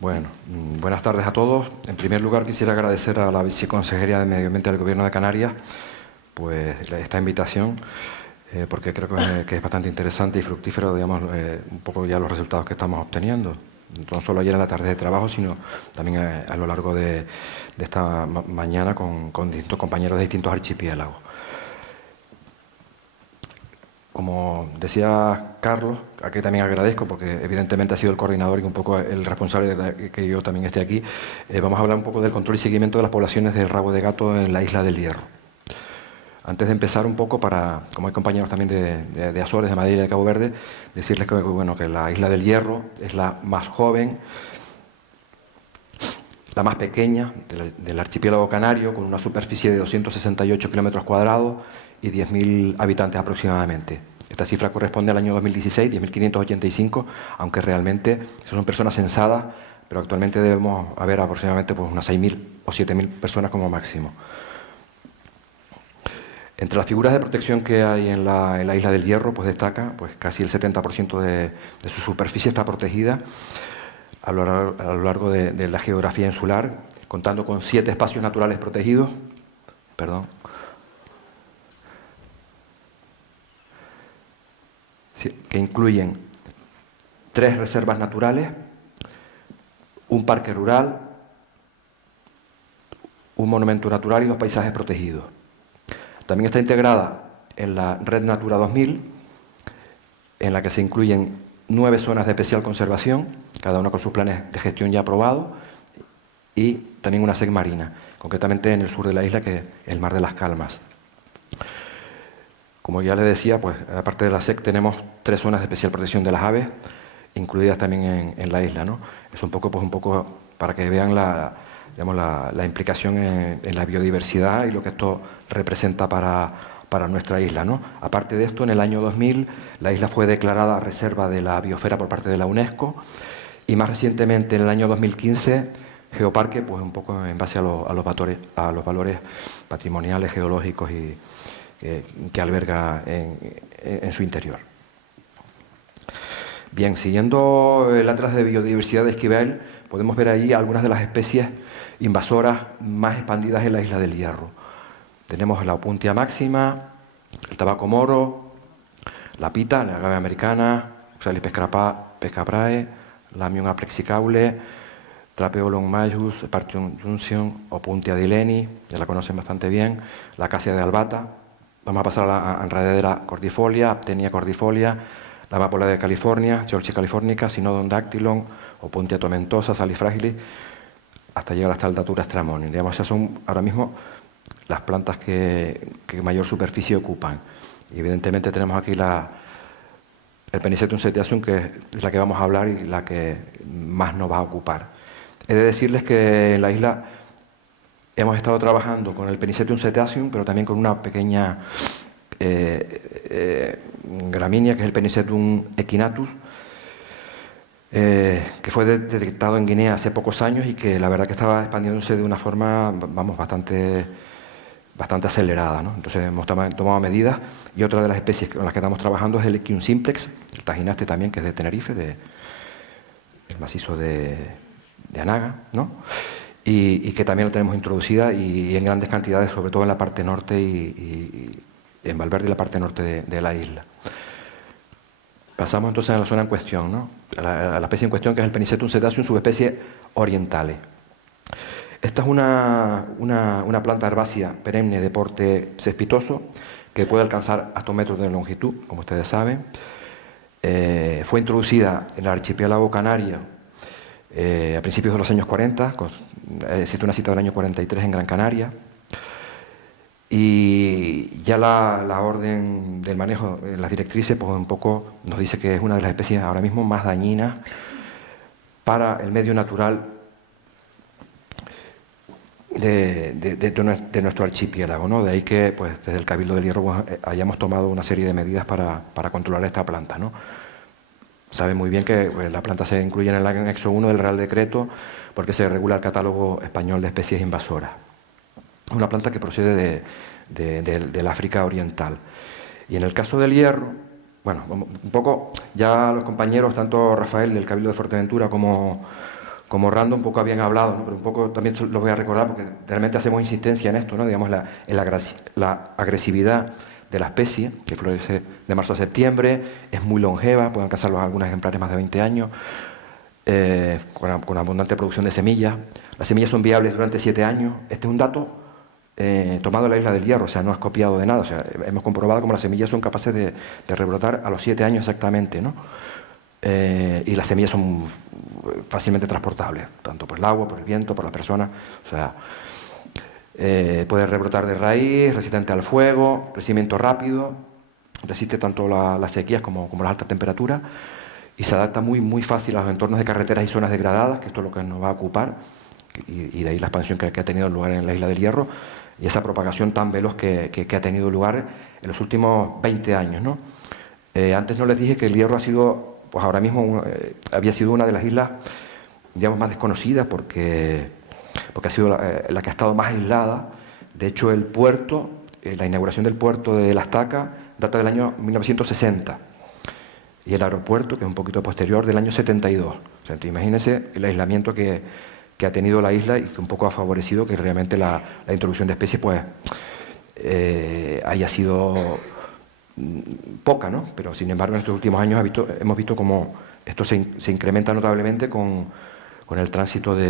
Bueno, buenas tardes a todos. En primer lugar, quisiera agradecer a la Viceconsejería de Medio Ambiente del Gobierno de Canarias pues, esta invitación, porque creo que es bastante interesante y fructífero, digamos, un poco ya los resultados que estamos obteniendo. No solo ayer en la tarde de trabajo, sino también a lo largo de esta mañana con distintos compañeros de distintos archipiélagos. Como decía Carlos, a que también agradezco, porque evidentemente ha sido el coordinador y un poco el responsable de que yo también esté aquí, vamos a hablar un poco del control y seguimiento de las poblaciones del rabo de gato en la isla del Hierro. Antes de empezar un poco, como hay compañeros también de Azores, de Madeira y de Cabo Verde, decirles que la isla del Hierro es la más joven, la más pequeña del archipiélago canario, con una superficie de 268 kilómetros cuadrados y 10.000 habitantes aproximadamente. Esta cifra corresponde al año 2016, 10.585, aunque realmente son personas censadas, pero actualmente debemos haber aproximadamente pues, unas 6.000 o 7.000 personas como máximo. Entre las figuras de protección que hay en la isla del Hierro, pues destaca pues casi el 70% de su superficie está protegida a lo largo de la geografía insular, contando con 7 espacios naturales protegidos, que incluyen 3 reservas naturales, un parque rural, un monumento natural y 2 paisajes protegidos. También está integrada en la Red Natura 2000, en la que se incluyen 9 zonas de especial conservación, cada una con sus planes de gestión ya aprobados, y también una SEC marina, concretamente en el sur de la isla, que es el Mar de las Calmas. Como ya les decía, pues aparte de la SEC tenemos 3 zonas de especial protección de las aves, incluidas también en la isla, ¿no? Es un poco para que vean la implicación en la biodiversidad y lo que esto representa para nuestra isla, ¿no? Aparte de esto, en el año 2000 la isla fue declarada reserva de la biosfera por parte de la UNESCO y más recientemente, en el año 2015, geoparque, pues un poco en base a los valores patrimoniales, geológicos y que alberga en su interior. Bien, siguiendo el Atlas de Biodiversidad de Esquivel, podemos ver ahí algunas de las especies invasoras más expandidas en la isla del Hierro. Tenemos la opuntia máxima, el tabaco moro, la pita, la agave americana, Oxalis pescaprae, Lamium aprexicaule, Trapeolon majus, Partium junction, Opuntia dileni, ya la conocen bastante bien, la acacia de albata. Vamos a pasar a la enredadera cordifolia, Aptenia cordifolia, la amapola de California, Cholchia californica, Sinodon dactylon, Opuntia tomentosa, Salifragilis, hasta llegar hasta el Datura stramonium. Digamos, esas son ahora mismo las plantas que mayor superficie ocupan. Y evidentemente tenemos aquí el Penicetum setiaceum, que es la que vamos a hablar y la que más nos va a ocupar. He de decirles que en la isla hemos estado trabajando con el Penicetum setiaceum, pero también con una pequeña gramínea, que es el Penicetum equinatus, que fue detectado en Guinea hace pocos años y que la verdad que estaba expandiéndose de una forma, bastante acelerada, ¿no? Entonces hemos tomado medidas, y otra de las especies con las que estamos trabajando es el Equium simplex, el tajinaste también, que es de Tenerife, del macizo de Anaga, ¿no? Y que también la tenemos introducida y en grandes cantidades, sobre todo en la parte norte y en Valverde y la parte norte de la isla. Pasamos entonces a la zona en cuestión, ¿no? A la especie en cuestión, que es el Penicetum setaceum, subespecie orientale. Esta es una planta herbácea perenne de porte cespitoso que puede alcanzar hasta 1 metro de longitud, como ustedes saben. Fue introducida en el archipiélago canario a principios de los años 40, existe una cita del año 43 en Gran Canaria, y ya la orden del manejo, las directrices, pues un poco nos dice que es una de las especies ahora mismo más dañinas para el medio natural de nuestro archipiélago, ¿no? De ahí que pues, desde el Cabildo del Hierro pues, hayamos tomado una serie de medidas para controlar esta planta, ¿no? Saben muy bien que pues, la planta se incluye en el anexo 1 del Real Decreto porque se regula el catálogo español de especies invasoras. Una planta que procede del África Oriental. Y en el caso del hierro, bueno, un poco ya los compañeros, tanto Rafael del Cabildo de Fuerteventura como como Rando un poco habían hablado, ¿no? Pero un poco también lo voy a recordar porque realmente hacemos insistencia en esto, ¿no? Digamos, la agresividad de la especie, que florece de marzo a septiembre, es muy longeva, pueden alcanzar algunos ejemplares más de 20 años, con abundante producción de semillas. Las semillas son viables durante 7 años. Este es un dato tomado de la Isla del Hierro, o sea, no es copiado de nada. O sea, hemos comprobado cómo las semillas son capaces de rebrotar a los 7 años exactamente, ¿no? Y las semillas son fácilmente transportables, tanto por el agua, por el viento, por las personas. O sea, puede rebrotar de raíz, resistente al fuego, crecimiento rápido, resiste tanto las sequías como las altas temperaturas y se adapta muy fácil a los entornos de carreteras y zonas degradadas, que esto es lo que nos va a ocupar, y de ahí la expansión que ha tenido lugar en la Isla del Hierro y esa propagación tan veloz que ha tenido lugar en los últimos 20 años, ¿no? Antes no les dije que el Hierro ha sido, pues ahora mismo había sido una de las islas, digamos, más desconocidas porque ha sido la que ha estado más aislada. De hecho, el puerto, la inauguración del puerto de La Estaca data del año 1960 y el aeropuerto, que es un poquito posterior, del año 72. O sea, imagínense el aislamiento que ha tenido la isla y que un poco ha favorecido que realmente la introducción de especies pues haya sido poca, ¿no? Pero sin embargo en estos últimos años hemos visto cómo esto se incrementa notablemente con el tránsito con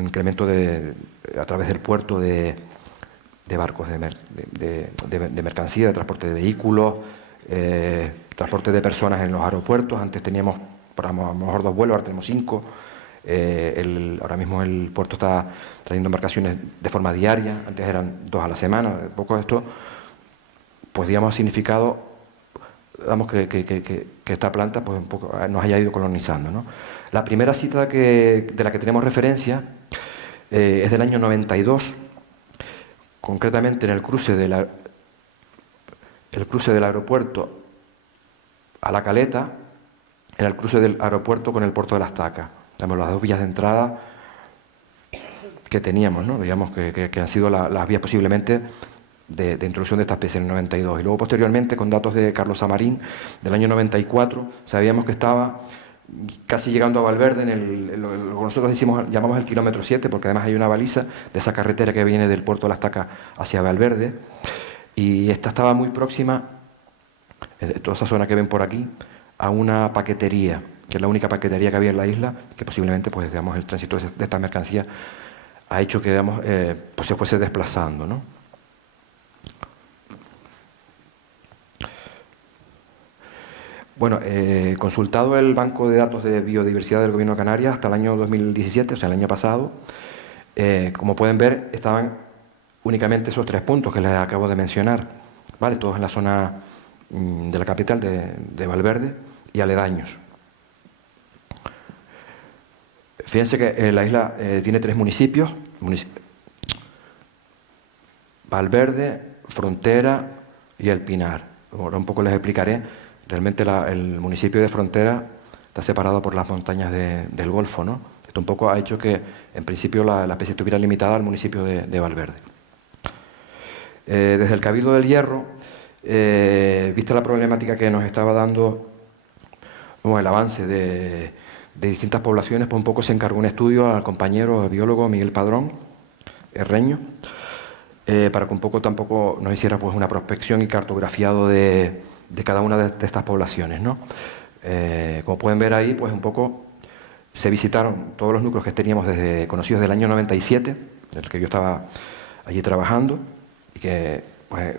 el incremento a través del puerto de barcos de mercancía, de transporte de vehículos, transporte de personas en los aeropuertos. Antes teníamos a lo mejor 2 vuelos, ahora tenemos 5. Ahora mismo el puerto está trayendo embarcaciones de forma diaria, antes eran 2 a la semana. Un poco esto, pues digamos, ha significado, digamos, que esta planta pues un poco nos haya ido colonizando, ¿no? La primera cita de la que tenemos referencia es del año 92, concretamente en el cruce del aeropuerto a La Caleta, era el cruce del aeropuerto con el puerto de La Estaca. Digamos, las 2 vías de entrada que teníamos, ¿no? Digamos que han sido las vías posiblemente de introducción de esta especie en el 92. Y luego posteriormente, con datos de Carlos Samarín del año 94, sabíamos que estaba casi llegando a Valverde, lo que nosotros llamamos el kilómetro 7, porque además hay una baliza de esa carretera que viene del puerto de La Estaca hacia Valverde, y esta estaba muy próxima, toda esa zona que ven por aquí, a una paquetería, que es la única paquetería que había en la isla, que posiblemente, pues, digamos, el tránsito de esta mercancía ha hecho que, digamos, pues se fuese desplazando, ¿no? Bueno, consultado el Banco de Datos de Biodiversidad del Gobierno de Canarias hasta el año 2017, o sea, el año pasado, como pueden ver, estaban únicamente esos 3 puntos que les acabo de mencionar, ¿vale? Todos en la zona de la capital de Valverde y aledaños. Fíjense que la isla tiene 3 municipios: Valverde, Frontera y El Pinar. Ahora un poco les explicaré. Realmente el municipio de Frontera está separado por las montañas del Golfo, ¿no? Esto un poco ha hecho que, en principio, la especie estuviera limitada al municipio de Valverde. Desde el Cabildo del Hierro, vista la problemática que nos estaba dando el avance de distintas poblaciones, pues un poco se encargó un estudio al compañero biólogo Miguel Padrón Herreño, para que un poco tampoco nos hiciera pues una prospección y cartografiado de cada una de estas poblaciones, ¿no? Como pueden ver ahí, pues un poco se visitaron todos los núcleos que teníamos conocidos del año 97, en el que yo estaba allí trabajando, y que pues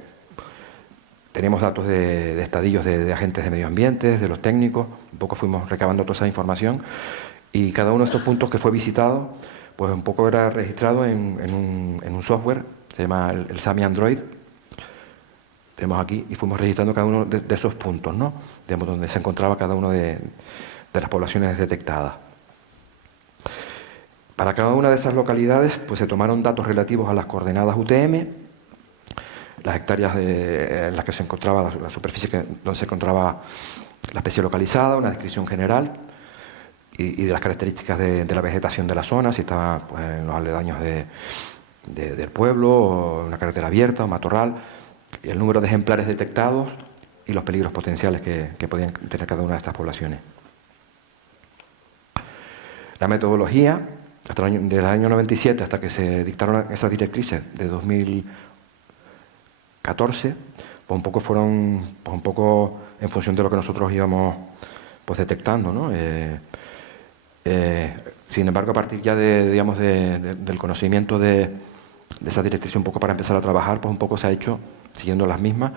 teníamos datos de estadillos de agentes de medio ambiente, de los técnicos. Un poco fuimos recabando toda esa información, y cada uno de estos puntos que fue visitado, pues un poco era registrado en un software, se llama el SAMI Android. Tenemos aquí, y fuimos registrando cada uno de esos puntos, ¿no? Digamos, donde se encontraba cada uno de las poblaciones detectadas. Para cada una de esas localidades, pues se tomaron datos relativos a las coordenadas UTM, las hectáreas en las que se encontraba, la superficie donde se encontraba la especie localizada, una descripción general y de las características de la vegetación de la zona, si estaba pues en los aledaños del pueblo, o una carretera abierta, un matorral, y el número de ejemplares detectados y los peligros potenciales que podían tener cada una de estas poblaciones. La metodología, del año 97 hasta que se dictaron esas directrices de 2014, pues un poco fueron un poco en función de lo que nosotros íbamos pues detectando, ¿no? Sin embargo, a partir ya del conocimiento de esa directriz un poco para empezar a trabajar, pues un poco se ha hecho siguiendo las mismas,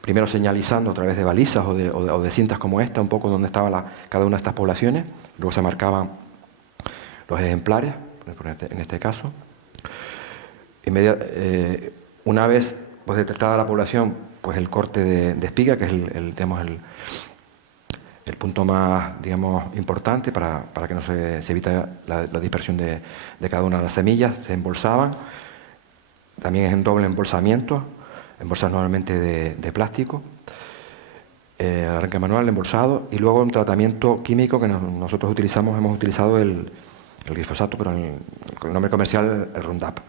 primero señalizando a través de balizas o de cintas como esta, un poco donde estaba cada una de estas poblaciones, luego se marcaban los ejemplares, en este caso. Una vez pues detectada la población, pues el corte de espiga, que es el punto más, digamos, importante para que no se evite la dispersión de cada una de las semillas, se embolsaban. También es en doble embolsamiento, en bolsas normalmente de plástico, arranque manual, embolsado, y luego un tratamiento químico que nosotros hemos utilizado el glifosato, pero con el nombre comercial el Roundup.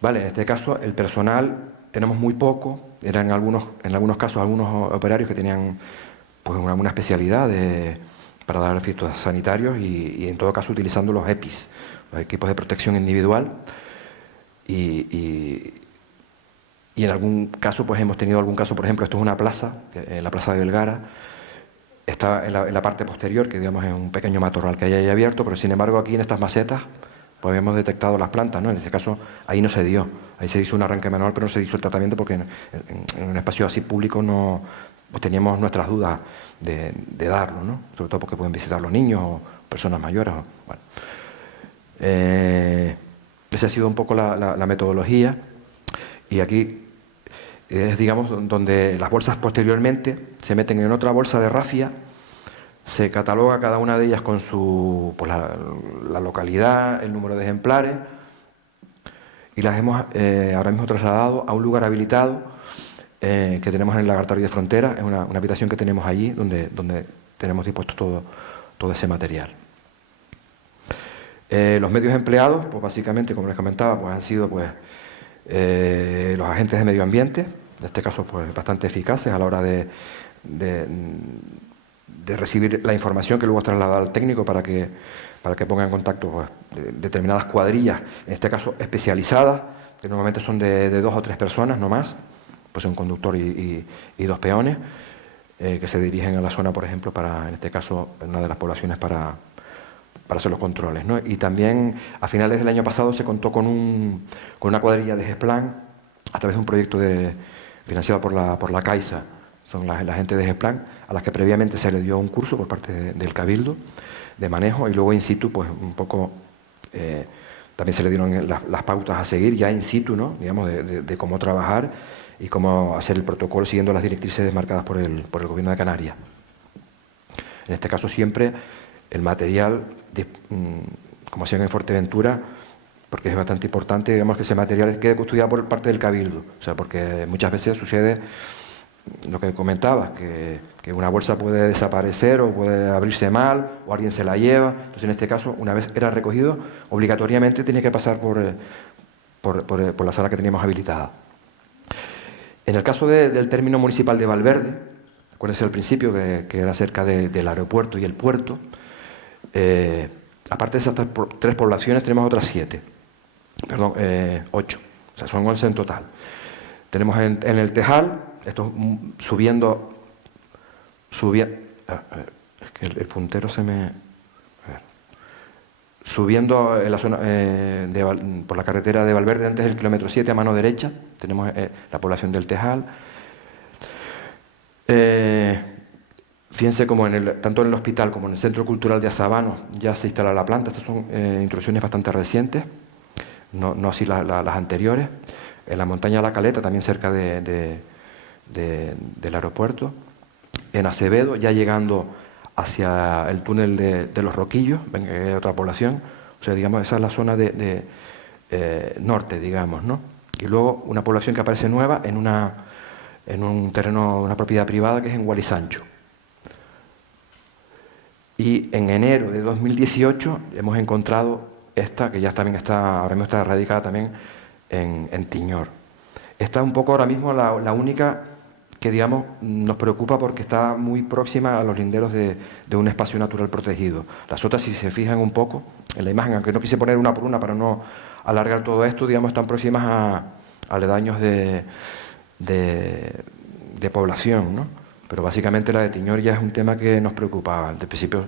Vale, en este caso el personal tenemos muy poco, eran en algunos casos algunos operarios que tenían pues alguna especialidad para dar efectos sanitarios y en todo caso utilizando los EPIs, los equipos de protección individual, y en algún caso pues hemos tenido algún caso, por ejemplo, esto es una plaza, la plaza de Vergara, está en la parte posterior, que digamos es un pequeño matorral que hay ahí abierto, pero sin embargo aquí en estas macetas pues habíamos detectado las plantas, ¿no? En este caso ahí no se dio, ahí se hizo un arranque manual, pero no se hizo el tratamiento porque en un espacio así público no, pues teníamos nuestras dudas de darlo, ¿no? Sobre todo porque pueden visitar los niños o personas mayores. Bueno. Esa ha sido un poco la metodología, y aquí es, digamos, donde las bolsas posteriormente se meten en otra bolsa de rafia, se cataloga cada una de ellas con su, pues la localidad, el número de ejemplares, y las hemos ahora mismo trasladado a un lugar habilitado que tenemos en el Lagartario de Frontera. Es una habitación que tenemos allí donde tenemos dispuesto todo ese material. Los medios empleados, pues básicamente, como les comentaba, pues han sido pues los agentes de medio ambiente, en este caso pues bastante eficaces a la hora de recibir la información que luego es trasladada al técnico para que ponga en contacto pues, determinadas cuadrillas, en este caso especializadas, que normalmente son de 2 o 3 personas, no más, pues un conductor y 2 peones, que se dirigen a la zona, por ejemplo, en este caso, en una de las poblaciones para hacer los controles, ¿no? Y también a finales del año pasado se contó con una cuadrilla de GESPLAN a través de un proyecto financiado por la Caixa. Son la gente de GESPLAN a las que previamente se le dio un curso por parte del Cabildo de manejo, y luego in situ pues un poco también se le dieron las pautas a seguir ya in situ, ¿no? Digamos, de cómo trabajar y cómo hacer el protocolo siguiendo las directrices marcadas por el Gobierno de Canarias. En este caso siempre el material, como hacían en Fuerteventura, porque es bastante importante, digamos, que ese material quede custodiado por parte del Cabildo. O sea, porque muchas veces sucede lo que comentabas, que una bolsa puede desaparecer o puede abrirse mal o alguien se la lleva. Entonces, en este caso, una vez era recogido, obligatoriamente tenía que pasar por la sala que teníamos habilitada. En el caso del término municipal de Valverde, acuérdense al principio que era cerca del aeropuerto y el puerto, aparte de esas 3 poblaciones tenemos otras 7, perdón, 8, o sea, son 11 en total. Tenemos en el Tejal, esto subiendo, es que el puntero se me... Subiendo en la zona, por la carretera de Valverde, antes del kilómetro 7 a mano derecha, tenemos la población del Tejal. Fíjense como tanto en el hospital como en el Centro Cultural de Azabano ya se instala la planta. Estas son intrusiones bastante recientes, no así las anteriores. En la montaña de la Caleta, también cerca del aeropuerto. En Acevedo, ya llegando hacia el túnel de los Roquillos, ven que hay otra población. O sea, digamos, esa es la zona de norte, digamos, ¿no? Y luego una población que aparece nueva en un terreno, una propiedad privada, que es en Gualisancho. Y en enero de 2018 hemos encontrado esta, que ya también ahora mismo está radicada también en Tiñor. Esta es un poco ahora mismo la única que, digamos, nos preocupa porque está muy próxima a los linderos de un espacio natural protegido. Las otras, si se fijan un poco en la imagen, aunque no quise poner una por una para no alargar todo esto, digamos, están próximas a aledaños de población, ¿no? Pero básicamente la de Tiñor ya es un tema que nos preocupaba. De principio,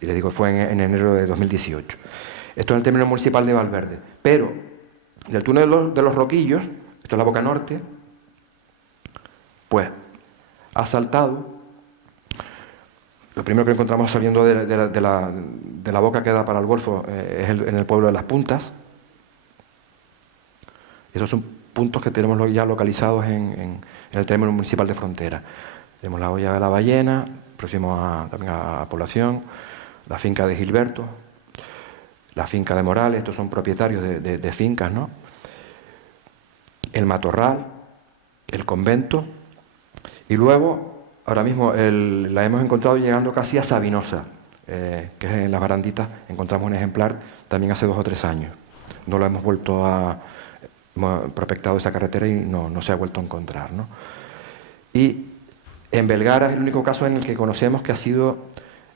y les digo, fue en enero de 2018. Esto es el término municipal de Valverde. Pero del túnel de los Roquillos, esto es la boca norte, pues ha saltado. Lo primero que encontramos saliendo de la boca que da para el Golfo es en el pueblo de Las Puntas. Esos son puntos que tenemos ya localizados en el término municipal de frontera. Tenemos la Hoya de la Ballena, próximo también a población, la finca de Gilberto, la finca de Morales, estos son propietarios de fincas, ¿no? El Matorral, el convento, y luego, ahora mismo, la hemos encontrado llegando casi a Sabinosa, que es en las Baranditas, encontramos un ejemplar también hace 2 o 3 años. No lo hemos vuelto hemos prospectado esa carretera y no se ha vuelto a encontrar, ¿no? Y en Belgara es el único caso en el que conocemos que ha sido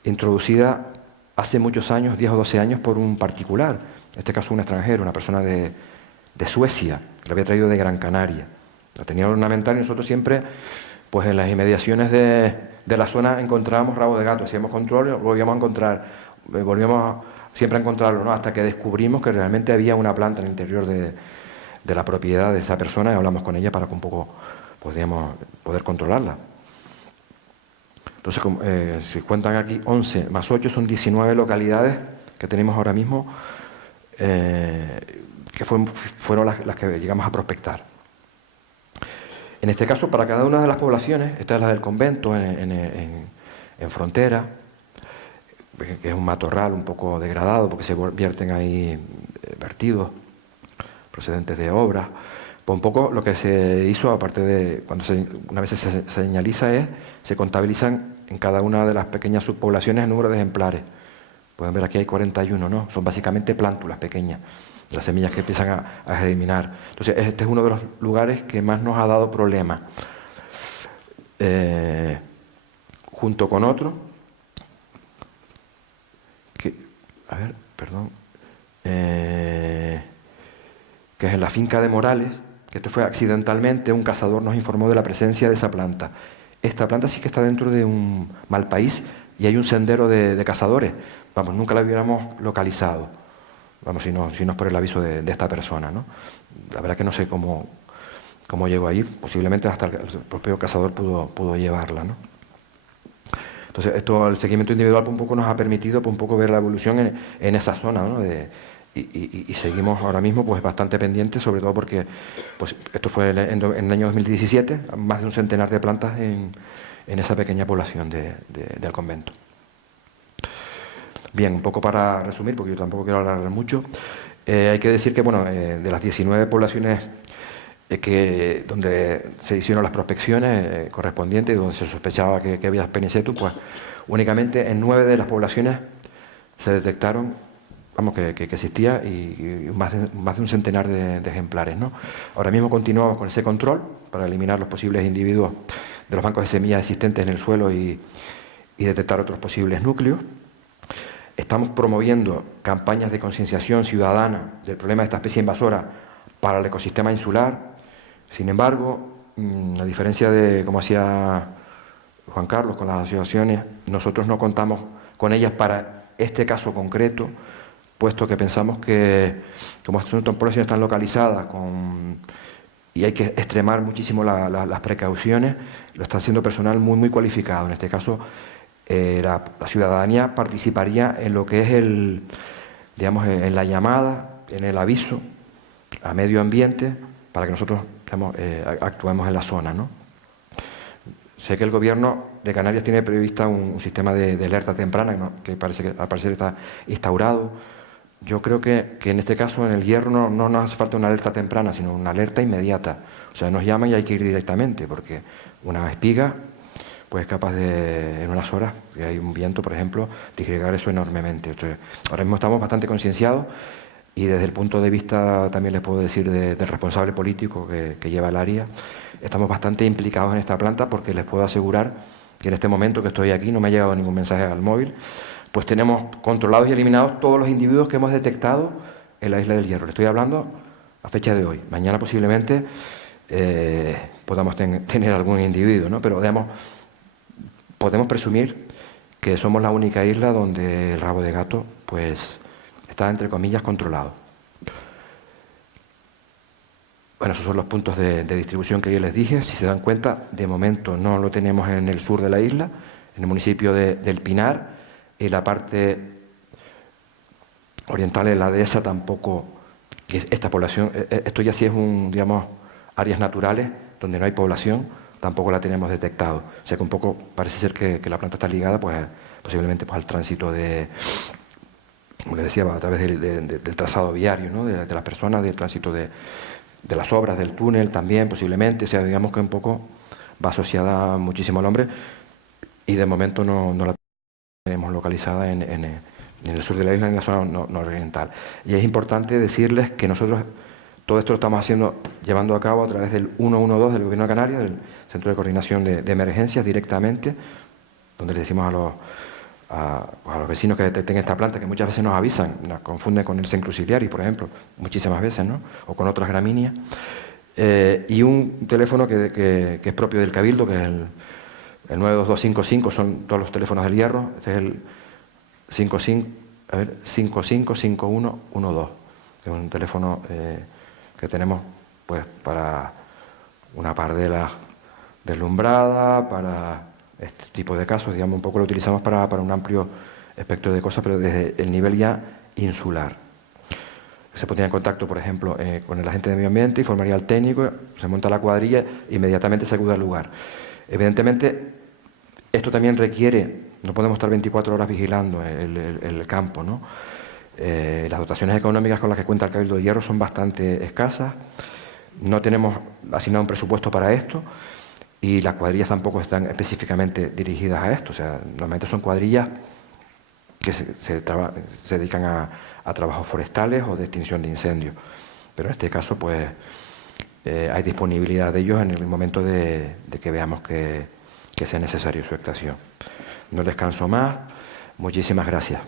introducida hace muchos años, 10 o 12 años, por un particular. En este caso un extranjero, una persona de Suecia, que lo había traído de Gran Canaria. Lo tenía ornamental y nosotros siempre, pues en las inmediaciones de la zona encontrábamos rabo de gato, hacíamos control y volvíamos a encontrar, siempre a encontrarlo, ¿no? Hasta que descubrimos que realmente había una planta en el interior de la propiedad de esa persona y hablamos con ella para que un poco podíamos poder controlarla. Entonces, si cuentan aquí 11 más 8, son 19 localidades que tenemos ahora mismo, que fueron las que llegamos a prospectar. En este caso, para cada una de las poblaciones, esta es la del convento en frontera, que es un matorral un poco degradado porque se vierten ahí vertidos procedentes de obras. Pues un poco lo que se hizo, aparte de cuando una vez se señaliza, se contabilizan en cada una de las pequeñas subpoblaciones el número de ejemplares. Pueden ver aquí hay 41, ¿no? Son básicamente plántulas pequeñas, las semillas que empiezan a germinar. Entonces, este es uno de los lugares que más nos ha dado problemas. Junto con otro, que es en la finca de Morales, que esto fue accidentalmente, un cazador nos informó de la presencia de esa planta. Esta planta sí que está dentro de un mal país y hay un sendero de cazadores. Vamos, nunca la hubiéramos localizado, vamos, si no es por el aviso de esta persona, ¿no? La verdad que no sé cómo llegó ahí, posiblemente hasta el propio cazador pudo llevarla, ¿no? Entonces, el seguimiento individual un poco nos ha permitido un poco ver la evolución en esa zona, ¿no? Y seguimos ahora mismo pues bastante pendientes, sobre todo porque pues, esto fue en el año 2017, más de un centenar de plantas en esa pequeña población del convento. Bien, un poco para resumir, porque yo tampoco quiero hablar mucho, hay que decir que bueno, de las 19 poblaciones donde se hicieron las prospecciones correspondientes, donde se sospechaba que había Spenicetum, pues únicamente en 9 de las poblaciones se detectaron, vamos, que existía y más de un centenar de ejemplares, ¿no? Ahora mismo continuamos con ese control para eliminar los posibles individuos de los bancos de semillas existentes en el suelo y detectar otros posibles núcleos. Estamos promoviendo campañas de concienciación ciudadana del problema de esta especie invasora para el ecosistema insular. Sin embargo, a diferencia de como hacía Juan Carlos con las asociaciones, nosotros no contamos con ellas para este caso concreto, puesto que pensamos que como estas poblaciones están localizadas y hay que extremar muchísimo las precauciones, lo está haciendo personal muy cualificado. En este caso, la ciudadanía participaría en lo que es digamos, en la llamada, en el aviso a medio ambiente, para que nosotros actuemos en la zona, ¿no? Sé que el gobierno de Canarias tiene prevista un sistema de alerta temprana, ¿no? Que al parecer está instaurado. Yo creo que en este caso en el Hierro no nos hace falta una alerta temprana, sino una alerta inmediata. O sea, nos llaman y hay que ir directamente, porque una espiga pues es capaz de, en unas horas, que hay un viento, por ejemplo, disgregar eso enormemente. Entonces, ahora mismo estamos bastante concienciados y desde el punto de vista, también les puedo decir, del responsable político que lleva el área, estamos bastante implicados en esta planta porque les puedo asegurar que en este momento que estoy aquí no me ha llegado ningún mensaje al móvil, pues tenemos controlados y eliminados todos los individuos que hemos detectado en la Isla del Hierro. Le estoy hablando a fecha de hoy. Mañana posiblemente podamos tener algún individuo, ¿no? Pero digamos, podemos presumir que somos la única isla donde el rabo de gato pues está, entre comillas, controlado. Bueno, esos son los puntos de distribución que yo les dije. Si se dan cuenta, de momento no lo tenemos en el sur de la isla, en el municipio del Pinar, y la parte oriental de la dehesa tampoco, que esta población, esto ya sí es digamos, áreas naturales donde no hay población, tampoco la tenemos detectado. O sea que un poco parece ser que la planta está ligada pues posiblemente pues al tránsito como les decía, a través del trazado viario, ¿no? de las personas, del tránsito de las obras, del túnel también posiblemente. O sea, digamos que un poco va asociada muchísimo al hombre y de momento no la tenemos localizada en el sur de la isla, en la zona nororiental. Y es importante decirles que nosotros todo esto lo estamos llevando a cabo a través del 112 del Gobierno de Canarias, del Centro de Coordinación de Emergencias, directamente, donde le decimos a los vecinos que detecten esta planta, que muchas veces nos avisan, nos confunden con el Sencruciliari, por ejemplo, muchísimas veces, ¿no? O con otras gramíneas. Y un teléfono que es propio del Cabildo, que es el 92255, son todos los teléfonos del Hierro. Este es el 555112. Es un teléfono que tenemos pues para una pardela deslumbrada, para este tipo de casos, digamos, un poco lo utilizamos para un amplio espectro de cosas, pero desde el nivel ya insular. Se pondría en contacto, por ejemplo, con el agente de medio ambiente, informaría al técnico, se monta la cuadrilla, inmediatamente se acude al lugar. Evidentemente, esto también requiere, no podemos estar 24 horas vigilando el campo, ¿no? Las dotaciones económicas con las que cuenta el Cabildo de Hierro son bastante escasas, no tenemos asignado un presupuesto para esto y las cuadrillas tampoco están específicamente dirigidas a esto. O sea, normalmente son cuadrillas que se dedican a trabajos forestales o de extinción de incendios, pero en este caso pues hay disponibilidad de ellos en el momento de que veamos que sea necesario su actuación. No descanso más, muchísimas gracias.